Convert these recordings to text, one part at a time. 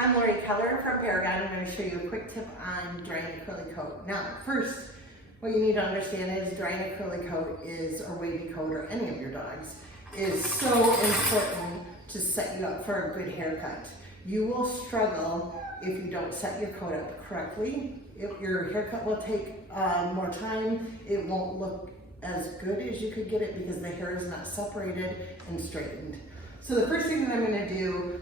I'm Lorri Keller from Paragon. I'm going to show you a quick tip on drying a curly coat. Now, first, what you need to understand is drying a curly coat is, or wavy coat, or any of your dogs, is so important to set you up for a good haircut. You will struggle if you don't set your coat up correctly. Your haircut will take more time. It won't look as good as you could get it because the hair is not separated and straightened. So the first thing that I'm going to do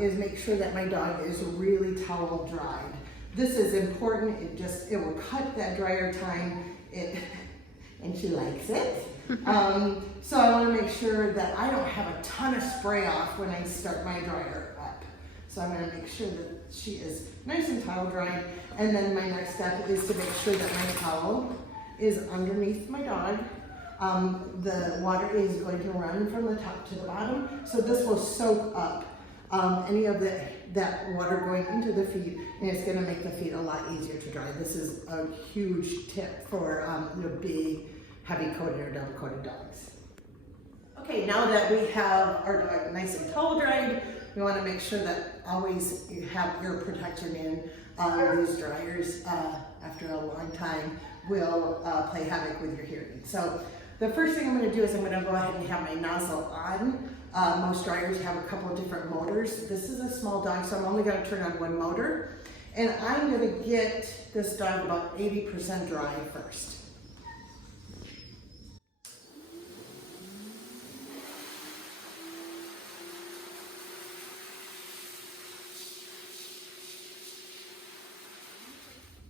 is make sure that my dog is really towel dried. This is important. It will cut that dryer time. And she likes it. So I want to make sure that I don't have a ton of spray off when I start my dryer up. So I'm going to make sure that she is nice and towel dried. And then my next step is to make sure that my towel is underneath my dog. The water is going to run from the top to the bottom, so this will soak up any of that water going into the feet, and it's going to make the feet a lot easier to dry. This is a huge tip for big, heavy-coated or double-coated dogs. Okay, now that we have our dog nice and towel dried, we want to make sure that always you have ear protection in. These dryers, after a long time, will play havoc with your hearing. So the first thing I'm going to do is I'm going to go ahead and have my nozzle on. Most dryers have a couple of different motors. This is a small dog, so I'm only going to turn on one motor. And I'm going to get this dog about 80% dry first.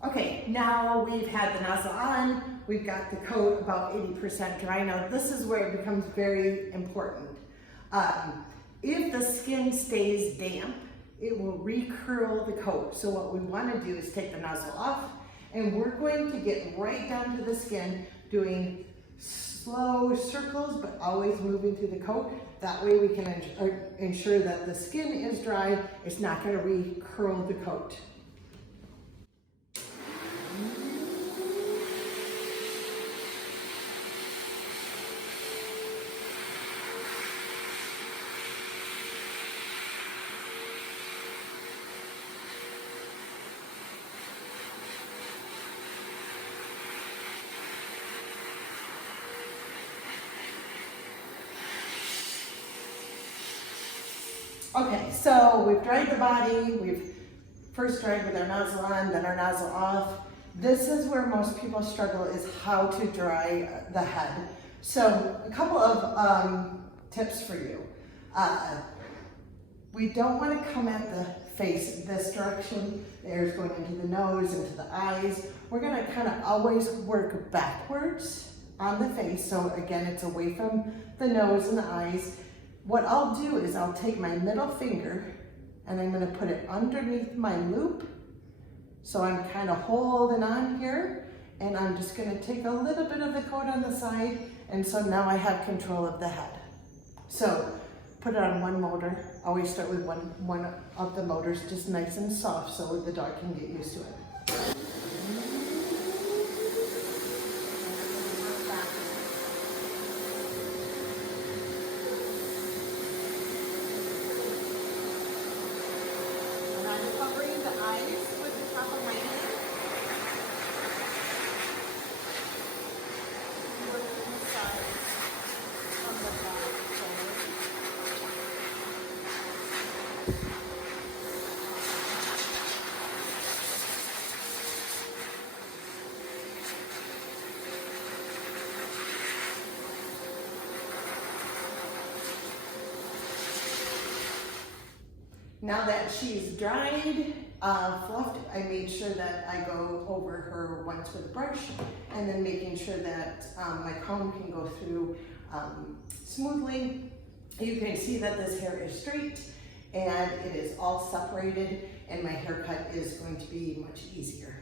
Okay, now we've had the nozzle on, we've got the coat about 80% dry. Now this is where it becomes very important. If the skin stays damp, it will recurl the coat. So what we want to do is take the nozzle off, and we're going to get right down to the skin, doing slow circles, but always moving through the coat. That way we can ensure that the skin is dry. It's not going to recurl the coat. Okay, so we've dried the body, we've first dried with our nozzle on, then our nozzle off. This is where most people struggle, is how to dry the head. So a couple of tips for you. We don't want to come at the face this direction. The air is going into the nose, into the eyes. We're going to kind of always work backwards on the face. So again, it's away from the nose and the eyes. What I'll do is I'll take my middle finger and I'm going to put it underneath my loop. So I'm kind of holding on here, and I'm just going to take a little bit of the coat on the side, and so now I have control of the head. So put it on one motor. Always start with one of the motors, just nice and soft so the dog can get used to it. Now that she's dried, fluffed, I made sure that I go over her once with a brush, and then making sure that my comb can go through smoothly. You can see that this hair is straight and it is all separated, and my haircut is going to be much easier.